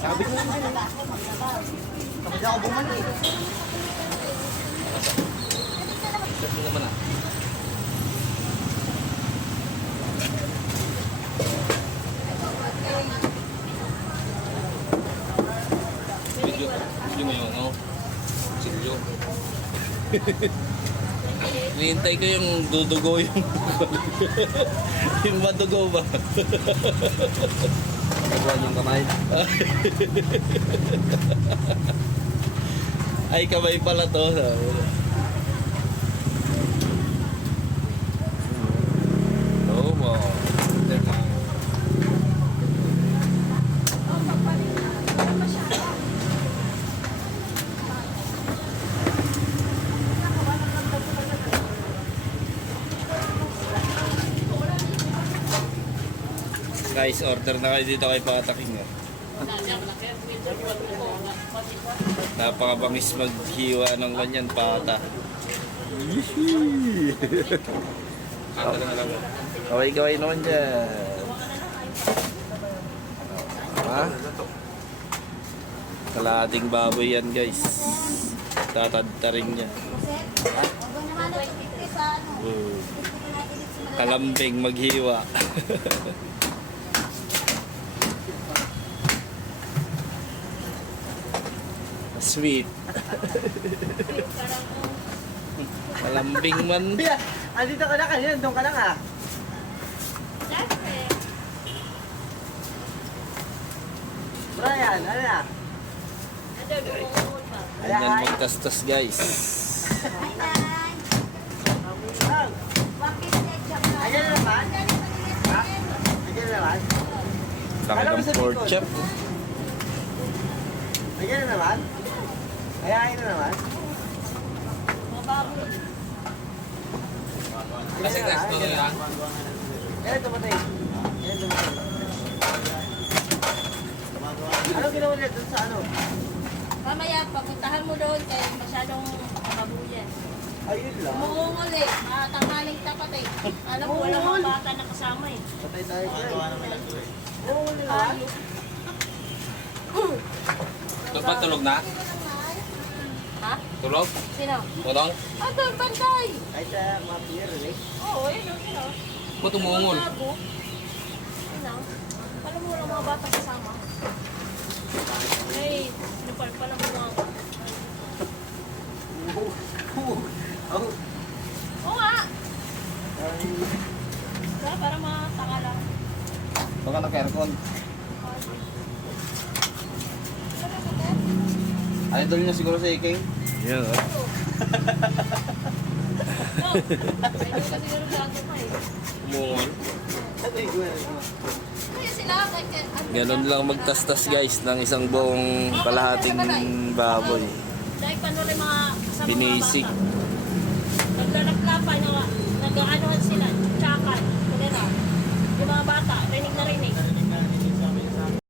Sabi ko naman eh. Kapag ako bumalik. Set mo naman ah. Video mo yung ano? Silyo. Hinihintay ko yung dudugo yung yung madugo ba? Nagwan yung kamay. Ay, kamay pala to. Oo mo. Guys, order na kayo dito kay Pataking. Napakabangis maghiwa ng ganyan, pata. Kaway-kaway naman dyan. Ha? Kalahating baboy yan guys. Tatadtarin niya. Kalambing maghiwa. Sweet. Kalambing man. Andito ka na kanina, doon ka na ka. Brian, ano na? Ganyan magtastas guys. Ayan na naman? Ha? Ayan na naman? Laki ng pork chop. Ayan na naman? Ayain na naman? Kasi guys, ito na yan. Ayan, tumatay. Ayan, tumatay. Anong ginawa nila dun sa ano? Mamaya, papuntahan mo doon kaya masyadong mabuyan. Ayun lang. Umungol eh. Tanghaling tapat eh. Alam mo, walang mga bata na kasama eh. Patay tayo dyan. Oo, nila. Ito ba tulog na? Ha? Tulog? Sino? Tulog? Ah, doon, bantay! Ay, sa mga pier, eh. Oo, yun o. Ba't umungol? Ano? Alam mo, walang mga bata kasama. Ay, napal pala mo mga Oh. Oo nga! Para mataka lang. Baka naka-aircon. Idol niya siguro sa iking. Yan o. No, medyo kasi siguro gato pa eh. Umungol. Kaya sila, Ganun lang magtastas guys ng isang buong kalahating baboy. dahil paano rin mga kasama Binisik. mga bata. Naglalaklapan, nag-aanohan sila, tsakan, kaya na. Yung mga bata, rinig na rinig.